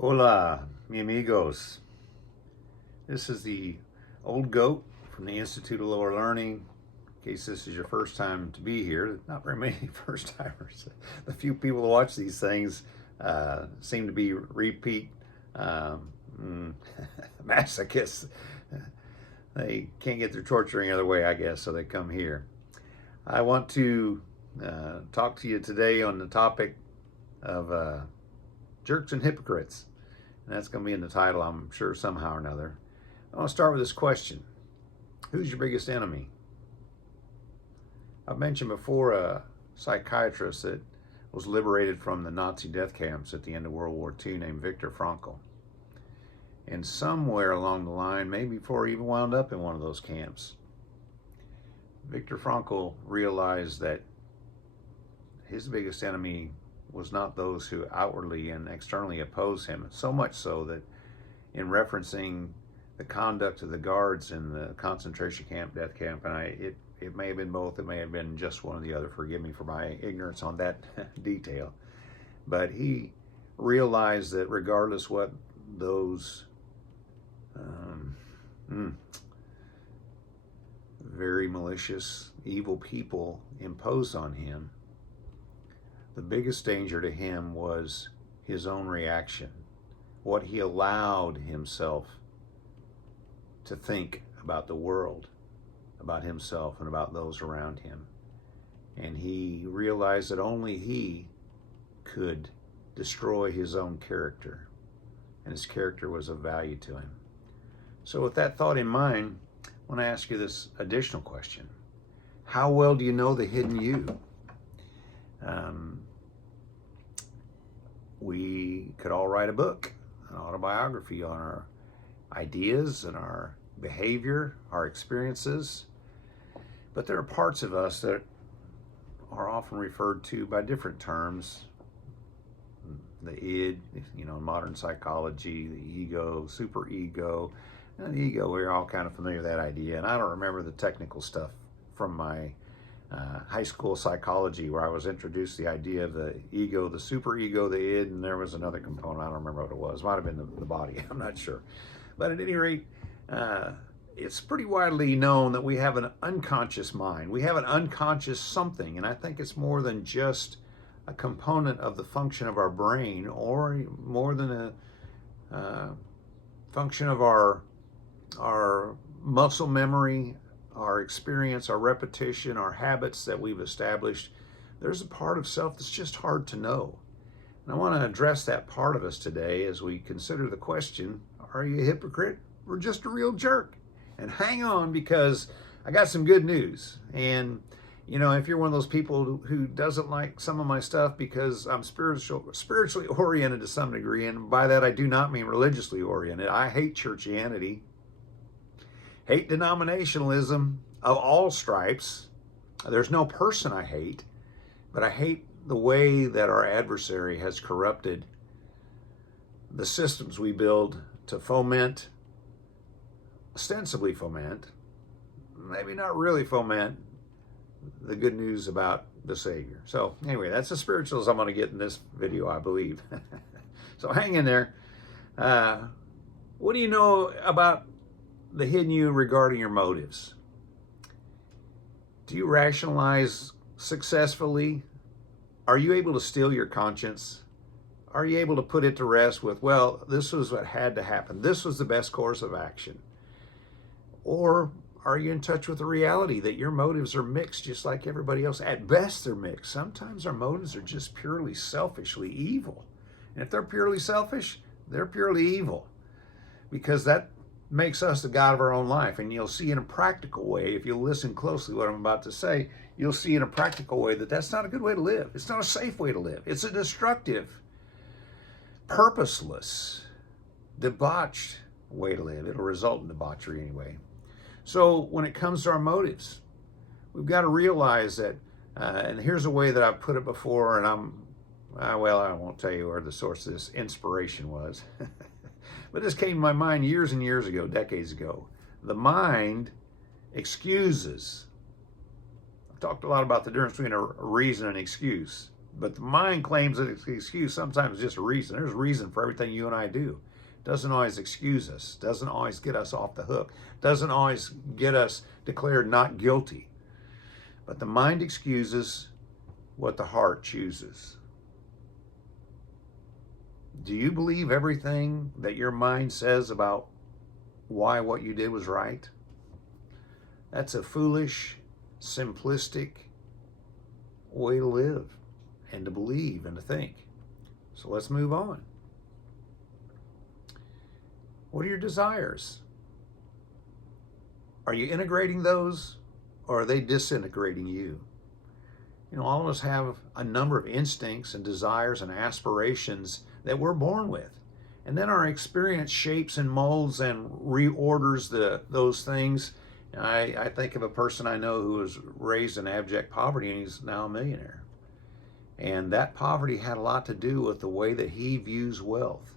Hola, mi amigos. This is the old goat from the Institute of Lower Learning. In case this is your first time to be here, not very many first timers. The few people who watch these things seem to be repeat masochists. They can't get their torture any other way, I guess, so they come here. I want to talk to you today on the topic of jerks and hypocrites. And that's going to be in the title, I'm sure, somehow or another. I want to start with this question. Who's your biggest enemy? I've mentioned before a psychiatrist that was liberated from the Nazi death camps at the end of World War II named Viktor Frankl. And somewhere along the line, maybe before he even wound up in one of those camps, Viktor Frankl realized that his biggest enemy was not those who outwardly and externally oppose him, so much so that in referencing the conduct of the guards in the concentration camp, death camp, and it may have been both, it may have been just one or the other, forgive me for my ignorance on that detail, but he realized that regardless what those very malicious, evil people imposed on him, the biggest danger to him was his own reaction, what he allowed himself to think about the world, about himself, and about those around him. And he realized that only he could destroy his own character, and his character was of value to him. So with that thought in mind, I want to ask you this additional question. How well do you know the hidden you? We could all write a book, an autobiography on our ideas and our behavior, our experiences, but there are parts of us that are often referred to by different terms. The id, in modern psychology, the ego, superego, and the ego, we're all kind of familiar with that idea. And I don't remember the technical stuff from my high school psychology where I was introduced to the idea of the ego, the superego, the id, and there was another component. I don't remember what it was. It might have been the body. I'm not sure. But at any rate, it's pretty widely known that we have an unconscious mind. We have an unconscious something, and I think it's more than just a component of the function of our brain, or more than a function of our muscle memory, our experience, our repetition, our habits that we've established. There's a part of self that's just hard to know. And I want to address that part of us today as we consider the question, are you a hypocrite or just a real jerk? And hang on, because I got some good news. And if you're one of those people who doesn't like some of my stuff because I'm spiritually oriented to some degree, and by that I do not mean religiously oriented. I hate churchianity, hate denominationalism of all stripes. There's no person I hate, but I hate the way that our adversary has corrupted the systems we build to foment, ostensibly foment, maybe not really foment, the good news about the Savior. So anyway, that's the spiritualism I'm going to get in this video, I believe. So hang in there. What do you know about the hidden you regarding your motives? Do you rationalize successfully? Are you able to still your conscience? Are you able to put it to rest with, well, this was what had to happen. This was the best course of action. Or are you in touch with the reality that your motives are mixed just like everybody else? At best, they're mixed. Sometimes our motives are just purely selfishly evil. And if they're purely selfish, they're purely evil. Because that makes us the God of our own life. And you'll see in a practical way, if you'll listen closely to what I'm about to say, you'll see in a practical way that that's not a good way to live. It's not a safe way to live. It's a destructive, purposeless, debauched way to live. It'll result in debauchery anyway. So when it comes to our motives, we've got to realize that, and here's a way that I've put it before, and I won't tell you where the source of this inspiration was, but this came to my mind years and years ago, decades ago. The mind excuses. I've talked a lot about the difference between a reason and excuse. But the mind claims that it's an excuse. Sometimes it's just a reason. There's a reason for everything you and I do. Doesn't always excuse us. Doesn't always get us off the hook. Doesn't always get us declared not guilty. But the mind excuses what the heart chooses. Do you believe everything that your mind says about why what you did was right? That's a foolish, simplistic way to live and to believe and to think. So let's move on. What are your desires? Are you integrating those, or are they disintegrating you? You know, all of us have a number of instincts and desires and aspirations that we're born with. And then our experience shapes and molds and reorders those things. I think of a person I know who was raised in abject poverty, and he's now a millionaire. And that poverty had a lot to do with the way that he views wealth.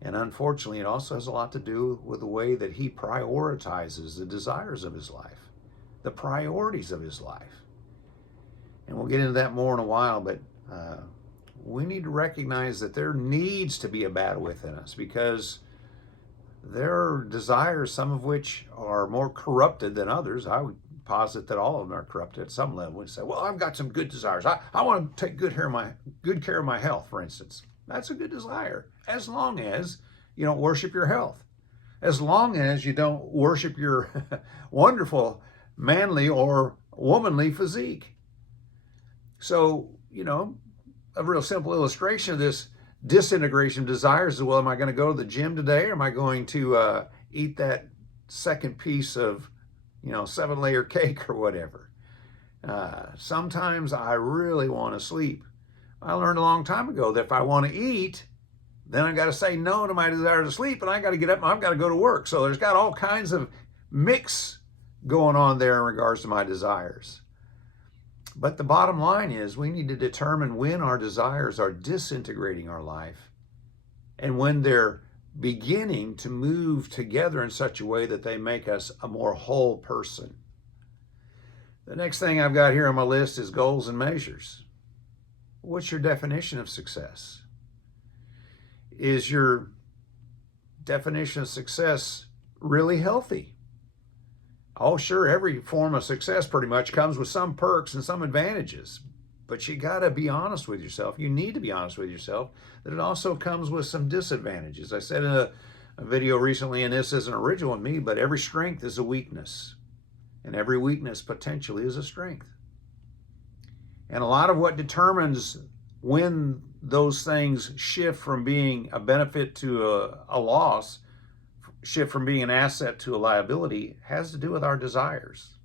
And unfortunately, it also has a lot to do with the way that he prioritizes the desires of his life, the priorities of his life. And we'll get into that more in a while, but we need to recognize that there needs to be a battle within us, because there are desires, some of which are more corrupted than others. I would posit that all of them are corrupted at some level. We say, well, I've got some good desires. I want to take good care of my health, for instance. That's a good desire, as long as you don't worship your health, as long as you don't worship your wonderful manly or womanly physique. So, you know, a real simple illustration of this disintegration of desires is, well, am I going to go to the gym today, or am I going to eat that second piece of, 7-layer cake or whatever? Sometimes I really want to sleep. I learned a long time ago that if I want to eat, then I got to say no to my desire to sleep, and I got to get up and I've got to go to work. So there's got all kinds of mix going on there in regards to my desires. But the bottom line is, we need to determine when our desires are disintegrating our life and when they're beginning to move together in such a way that they make us a more whole person. The next thing I've got here on my list is goals and measures. What's your definition of success? Is your definition of success really healthy? Oh, sure, every form of success pretty much comes with some perks and some advantages. But you got to be honest with yourself. You need to be honest with yourself that it also comes with some disadvantages. I said in a video recently, and this isn't original in me, but every strength is a weakness. And every weakness potentially is a strength. And a lot of what determines when those things shift from being a benefit to a loss, shift from being an asset to a liability, has to do with our desires.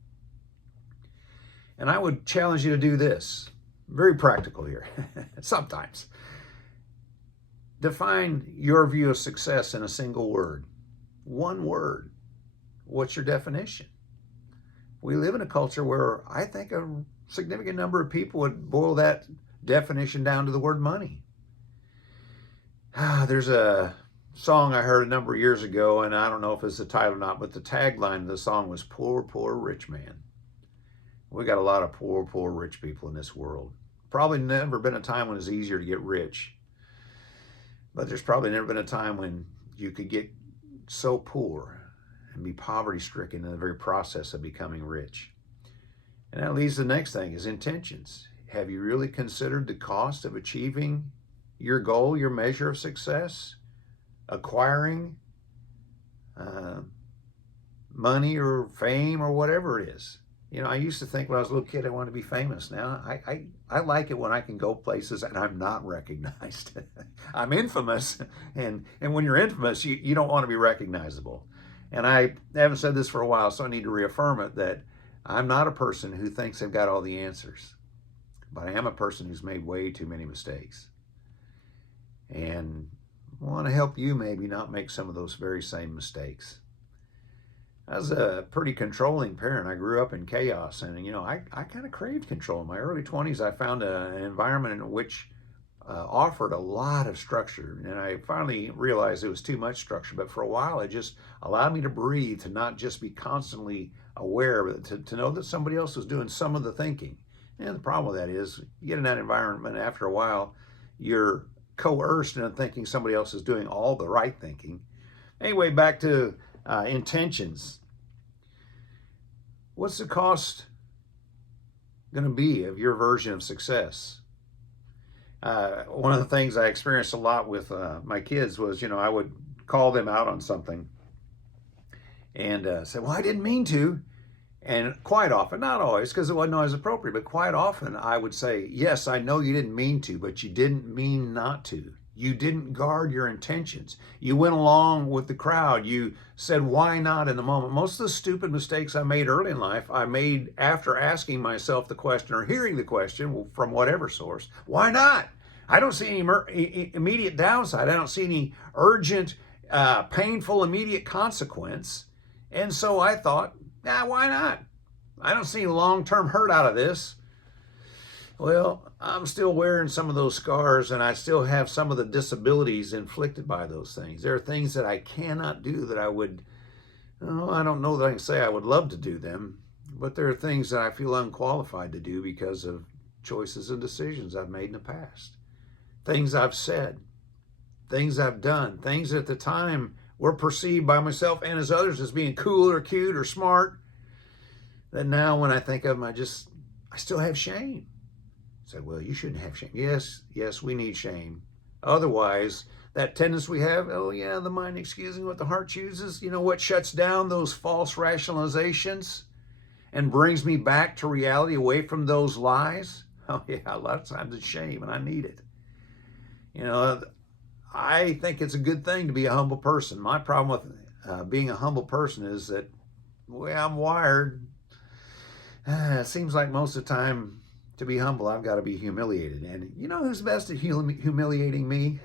And I would challenge you to do this. Very practical here, sometimes. Define your view of success in a single word. One word. What's your definition? We live in a culture where I think a significant number of people would boil that definition down to the word money. There's a song I heard a number of years ago, and I don't know if it's the title or not, but the tagline of the song was "Poor, Poor Rich Man." We got a lot of poor, poor rich people in this world. Probably never been a time when it's easier to get rich. But there's probably never been a time when you could get so poor and be poverty-stricken in the very process of becoming rich. And that leads to the next thing, is intentions. Have you really considered the cost of achieving your goal, your measure of success? Acquiring money or fame or whatever it is. I used to think when I was a little kid I wanted to be famous. Now I like it when I can go places and I'm not recognized. I'm infamous, and when you're infamous, you don't want to be recognizable. And I haven't said this for a while, so I need to reaffirm it, that I'm not a person who thinks they've got all the answers, but I am a person who's made way too many mistakes. And I want to help you maybe not make some of those very same mistakes. I was a pretty controlling parent. I grew up in chaos, and I kind of craved control. In my early 20s, I found an environment in which offered a lot of structure, and I finally realized it was too much structure. But for a while, it just allowed me to breathe, to not just be constantly aware, but to know that somebody else was doing some of the thinking. And the problem with that is you get in that environment, after a while, you're coerced into thinking somebody else is doing all the right thinking. Anyway, back to intentions. What's the cost going to be of your version of success? One of the things I experienced a lot with my kids was, I would call them out on something and say, well, I didn't mean to. And quite often, not always, because it wasn't always appropriate, but quite often I would say, yes, I know you didn't mean to, but you didn't mean not to. You didn't guard your intentions. You went along with the crowd. You said, why not in the moment? Most of the stupid mistakes I made early in life, I made after asking myself the question or hearing the question from whatever source, why not? I don't see any immediate downside. I don't see any urgent, painful, immediate consequence. And so I thought, why not? I don't see long-term hurt out of this. Well, I'm still wearing some of those scars, and I still have some of the disabilities inflicted by those things. There are things that I cannot do that I don't know that I can say I would love to do them, but there are things that I feel unqualified to do because of choices and decisions I've made in the past. Things I've said, things I've done, things that at the time were perceived by myself and as others as being cool or cute or smart, that now when I think of them, I still have shame. Say, well, you shouldn't have shame. Yes, we need shame. Otherwise, that tendency we have, the mind excusing what the heart chooses, what shuts down those false rationalizations and brings me back to reality, away from those lies? Oh yeah, a lot of times it's shame, and I need it. I think it's a good thing to be a humble person. My problem with being a humble person is that the way I'm wired, it seems like most of the time to be humble, I've got to be humiliated. And you know who's best at humiliating me?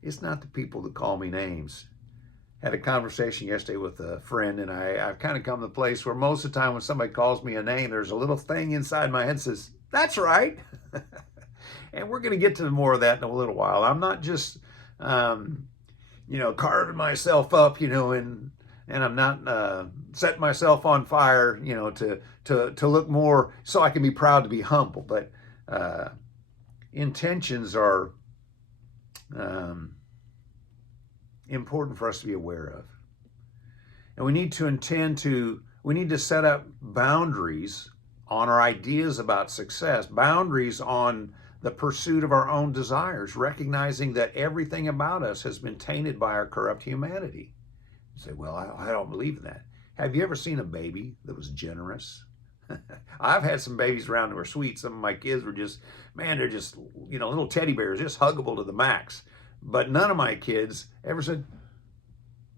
It's not the people that call me names. Had a conversation yesterday with a friend, and I've kind of come to the place where most of the time when somebody calls me a name, there's a little thing inside my head that says, that's right. And we're going to get to more of that in a little while. I'm not just, carving myself up, and I'm not setting myself on fire, to look more so I can be proud to be humble. But intentions are important for us to be aware of. And we need to set up boundaries on our ideas about success, boundaries on the pursuit of our own desires, recognizing that everything about us has been tainted by our corrupt humanity. You say, well, I don't believe in that. Have you ever seen a baby that was generous? I've had some babies around who are sweet. Some of my kids were they're just, little teddy bears, just huggable to the max. But none of my kids ever said,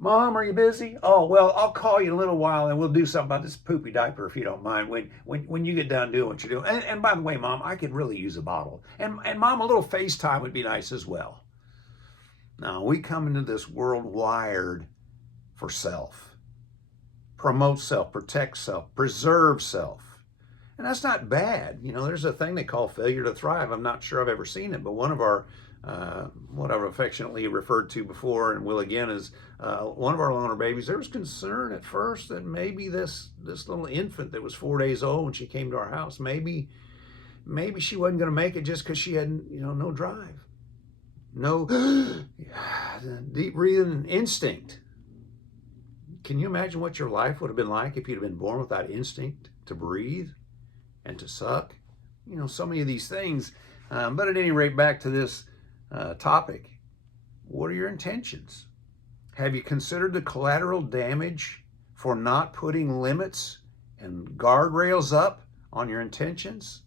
Mom, are you busy? Oh, well, I'll call you in a little while and we'll do something about this poopy diaper if you don't mind when you get done doing what you're doing. And by the way, Mom, I could really use a bottle. And Mom, a little FaceTime would be nice as well. Now, we come into this world wired for self. Promote self, protect self, preserve self. And that's not bad. There's a thing they call failure to thrive. I'm not sure I've ever seen it, but one of our what I've affectionately referred to before and will again is one of our loner babies. There was concern at first that maybe this little infant that was 4 days old when she came to our house, maybe she wasn't going to make it just because she had no drive, no deep breathing instinct. Can you imagine what your life would have been like if you'd have been born without instinct to breathe and to suck? So many of these things. But at any rate, back to this topic. What are your intentions? Have you considered the collateral damage for not putting limits and guardrails up on your intentions?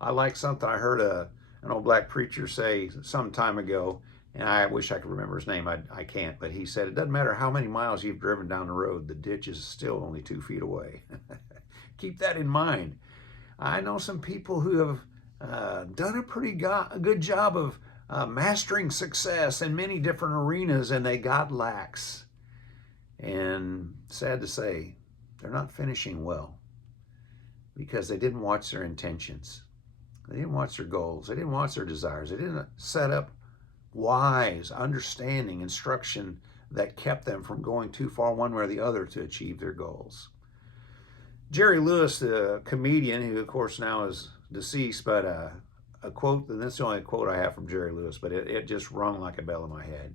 I like something I heard an old black preacher say some time ago, and I wish I could remember his name. I can't, but he said, it doesn't matter how many miles you've driven down the road, the ditch is still only 2 feet away. Keep that in mind. I know some people who have done a pretty good job of mastering success in many different arenas, and they got lax. And sad to say, they're not finishing well because they didn't watch their intentions. They didn't watch their goals. They didn't watch their desires. They didn't set up wise, understanding, instruction that kept them from going too far one way or the other to achieve their goals. Jerry Lewis, the comedian, who of course now is deceased, but a quote, and that's the only quote I have from Jerry Lewis, but it just rung like a bell in my head.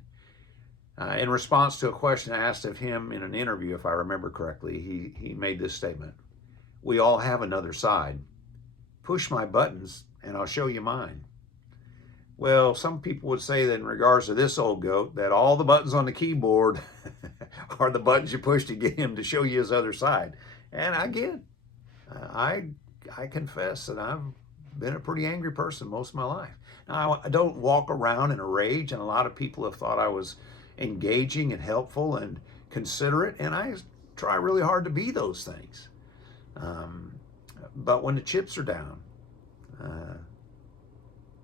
In response to a question asked of him in an interview, if I remember correctly, he made this statement: "We all have another side. Push my buttons and I'll show you mine." Well, some people would say that in regards to this old goat, that all the buttons on the keyboard are the buttons you push to get him to show you his other side. And I confess that I've been a pretty angry person most of my life. Now, I don't walk around in a rage, and a lot of people have thought I was engaging and helpful and considerate, and I try really hard to be those things. But when the chips are down,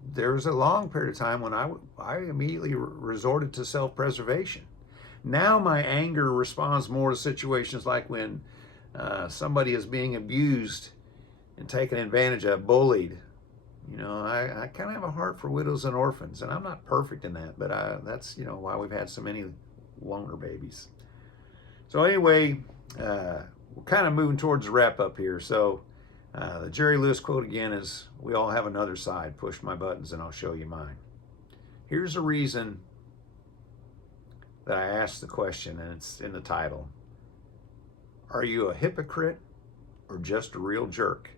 there was a long period of time when I immediately resorted to self-preservation. Now my anger responds more to situations like when somebody is being abused and taken advantage of, bullied. You know, I kind of have a heart for widows and orphans, and I'm not perfect in that, but that's, you know, why we've had so many loner babies. So anyway, we're kind of moving towards the wrap up here. So the Jerry Lewis quote again is, "We all have another side. Push my buttons and I'll show you mine." Here's the reason that I asked the question, and it's in the title. Are you a hypocrite or just a real jerk?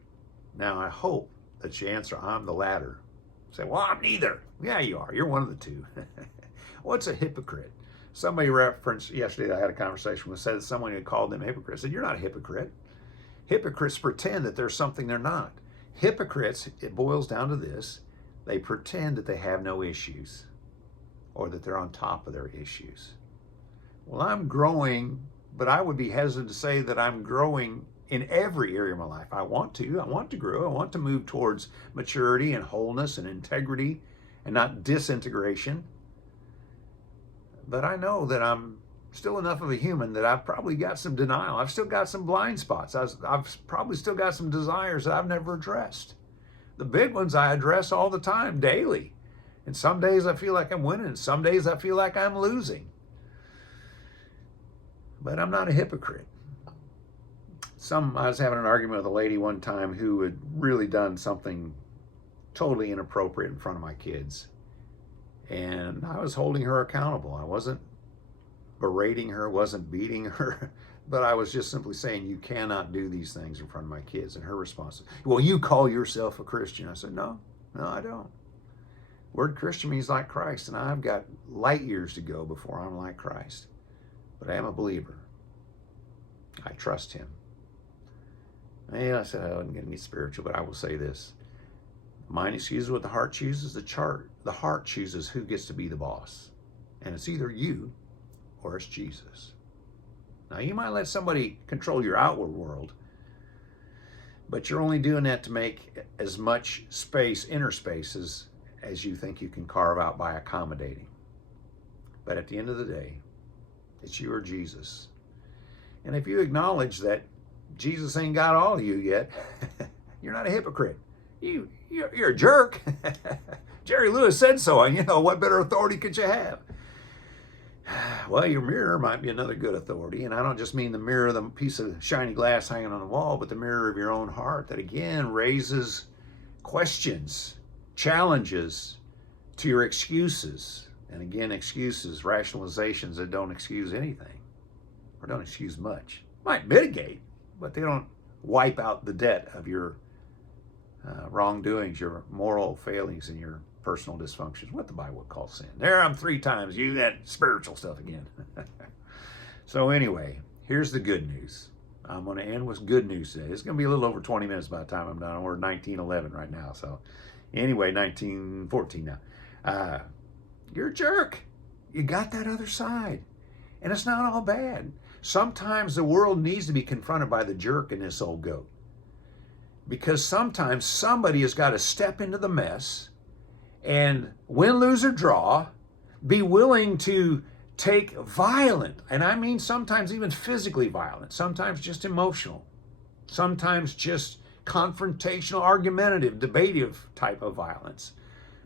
Now, I hope that you answer, I'm the latter. Say, well, I'm neither. Yeah, you are. You're one of the two. What's a hypocrite? Somebody referenced yesterday that I had a conversation with, said that someone had called them a hypocrite. I said, you're not a hypocrite. Hypocrites pretend that there's something they're not. Hypocrites, it boils down to this: they pretend that they have no issues or that they're on top of their issues. Well, I'm growing, but I would be hesitant to say that I'm growing in every area of my life. I want to grow. I want to move towards maturity and wholeness and integrity and not disintegration. But I know that I'm still enough of a human that I've probably got some denial. I've still got some blind spots. I've probably still got some desires that I've never addressed. The big ones I address all the time, daily. And some days I feel like I'm winning, and some days I feel like I'm losing. But I'm not a hypocrite. I was having an argument with a lady one time who had really done something totally inappropriate in front of my kids. And I was holding her accountable. I wasn't berating her, wasn't beating her, but I was just simply saying, you cannot do these things in front of my kids. And her response was, well, you call yourself a Christian. I said, no, I don't. Word Christian means like Christ, and I've got light years to go before I'm like Christ. But I am a believer. I trust him. And I said I wasn't going to get spiritual, but I will say this. Mind excuses what the heart chooses. The heart chooses who gets to be the boss. And it's either you or it's Jesus. Now, you might let somebody control your outward world, but you're only doing that to make as much space, inner spaces, as you think you can carve out by accommodating. But at the end of the day, it's you or Jesus. And if you acknowledge that Jesus ain't got all of you yet, you're not a hypocrite. You're a jerk. Jerry Lewis said so, and you know, what better authority could you have? Well, your mirror might be another good authority, and I don't just mean the mirror, the piece of shiny glass hanging on the wall, but the mirror of your own heart that again raises questions, challenges to your excuses. And again, excuses, rationalizations that don't excuse anything or don't excuse much. Might mitigate, but they don't wipe out the debt of your wrongdoings, your moral failings, and your personal dysfunctions, what the Bible would call sin. There, I'm 3 times. You that spiritual stuff again. So anyway, here's the good news. I'm going to end with good news today. It's going to be a little over 20 minutes by the time I'm done. We're 19:11 right now. So anyway, 19:14 now. You're a jerk. You got that other side. And it's not all bad. Sometimes the world needs to be confronted by the jerk in this old goat. Because sometimes somebody has got to step into the mess and win, lose, or draw, be willing to take violent, and I mean sometimes even physically violent, sometimes just emotional, sometimes just confrontational, argumentative, debative type of violence.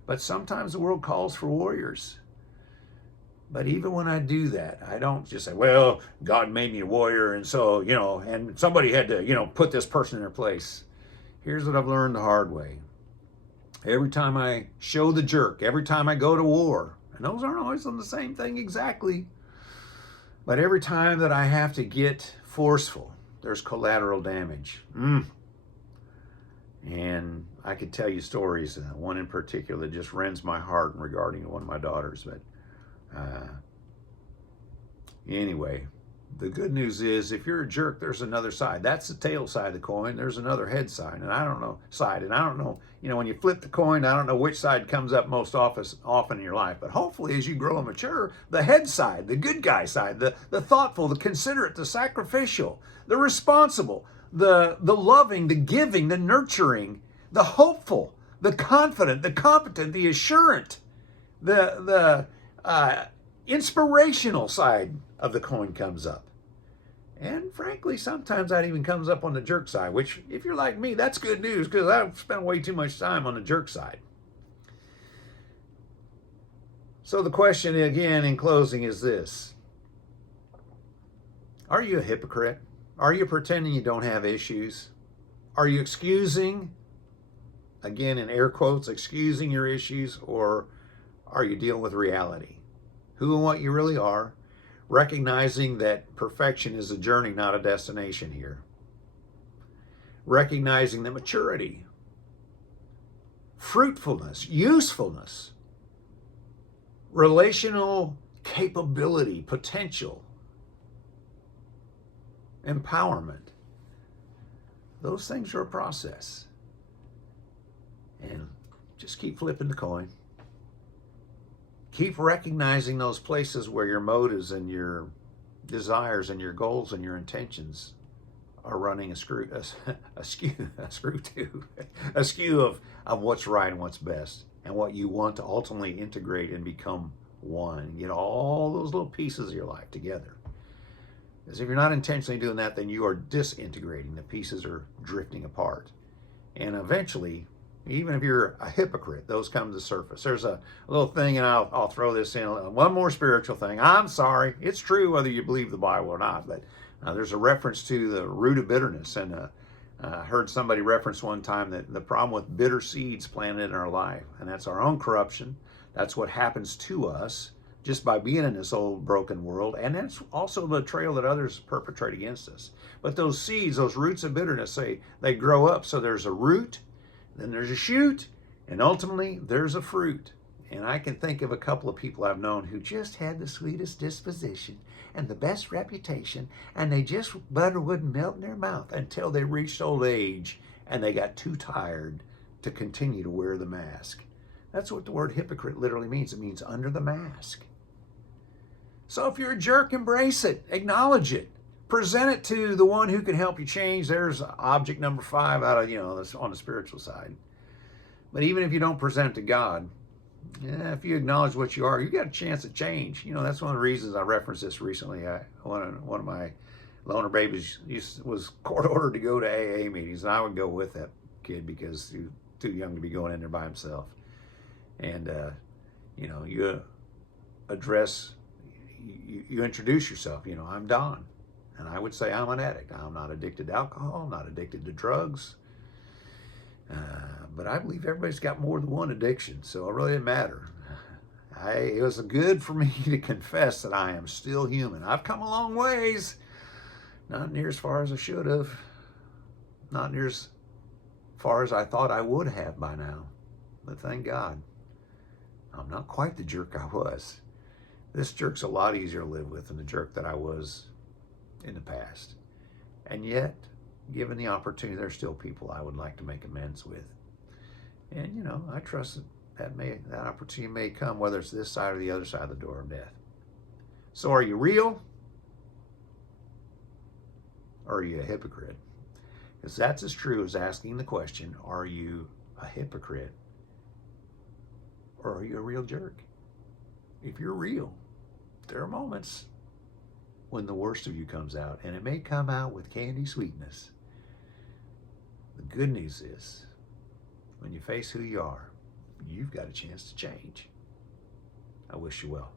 But sometimes the world calls for warriors. But even when I do that, I don't just say, well, God made me a warrior, and so, and somebody had to, put this person in their place. Here's what I've learned the hard way. Every time I show the jerk, every time I go to war, and those aren't always on the same thing exactly, but every time that I have to get forceful, there's collateral damage. And I could tell you stories, one in particular that just rends my heart regarding one of my daughters. But anyway, the good news is if you're a jerk, there's another side. That's the tail side of the coin. There's another head side. And I don't know, when you flip the coin, I don't know which side comes up most often in your life. But hopefully as you grow and mature, the head side, the good guy side, the thoughtful, the considerate, the sacrificial, the responsible, the loving, the giving, the nurturing, the hopeful, the confident, the competent, the assurant, the inspirational side of the coin comes up. And frankly, sometimes that even comes up on the jerk side, which if you're like me, that's good news because I've spent way too much time on the jerk side. So the question again in closing is this. Are you a hypocrite? Are you pretending you don't have issues? Are you excusing, again in air quotes, excusing your issues, or are you dealing with reality? Who and what you really are, recognizing that perfection is a journey, not a destination here. Recognizing that maturity, fruitfulness, usefulness, relational capability, potential, empowerment, those things are a process. And just keep flipping the coin. Keep recognizing those places where your motives and your desires and your goals and your intentions are running askew of what's right and what's best and what you want to ultimately integrate and become one and get all those little pieces of your life together. Because if you're not intentionally doing that, then you are disintegrating. The pieces are drifting apart. And eventually, even if you're a hypocrite, those come to the surface. There's a little thing, and I'll throw this in, one more spiritual thing. I'm sorry. It's true whether you believe the Bible or not, but there's a reference to the root of bitterness. And I heard somebody reference one time that the problem with bitter seeds planted in our life, and that's our own corruption. That's what happens to us just by being in this old broken world. And that's also the betrayal that others perpetrate against us. But those seeds, those roots of bitterness, they grow up. So there's a root, then there's a shoot, and ultimately there's a fruit. And I can think of a couple of people I've known who just had the sweetest disposition and the best reputation, and butter wouldn't melt in their mouth until they reached old age and they got too tired to continue to wear the mask. That's what the word hypocrite literally means. It means under the mask. So if you're a jerk, embrace it, acknowledge it. Present it to the one who can help you change. There's object number 5 out of, on the spiritual side. But even if you don't present it to God, if you acknowledge what you are, you got a chance at change. That's one of the reasons I referenced this recently. One of my loner babies was court ordered to go to AA meetings, and I would go with that kid because he was too young to be going in there by himself. And, you address, you introduce yourself. I'm Don. And I would say I'm an addict. I'm not addicted to alcohol, not addicted to drugs. But I believe everybody's got more than one addiction, so it really didn't matter. It was good for me to confess that I am still human. I've come a long ways. Not near as far as I should have. Not near as far as I thought I would have by now. But thank God, I'm not quite the jerk I was. This jerk's a lot easier to live with than the jerk that I was in the past. And yet, given the opportunity, there's still people I would like to make amends with. And, I trust that opportunity may come, whether it's this side or the other side of the door of death. So are you real? Or are you a hypocrite? Because that's as true as asking the question, are you a hypocrite? Or are you a real jerk? If you're real, there are moments when the worst of you comes out, and it may come out with candy sweetness. The good news is, when you face who you are, you've got a chance to change. I wish you well.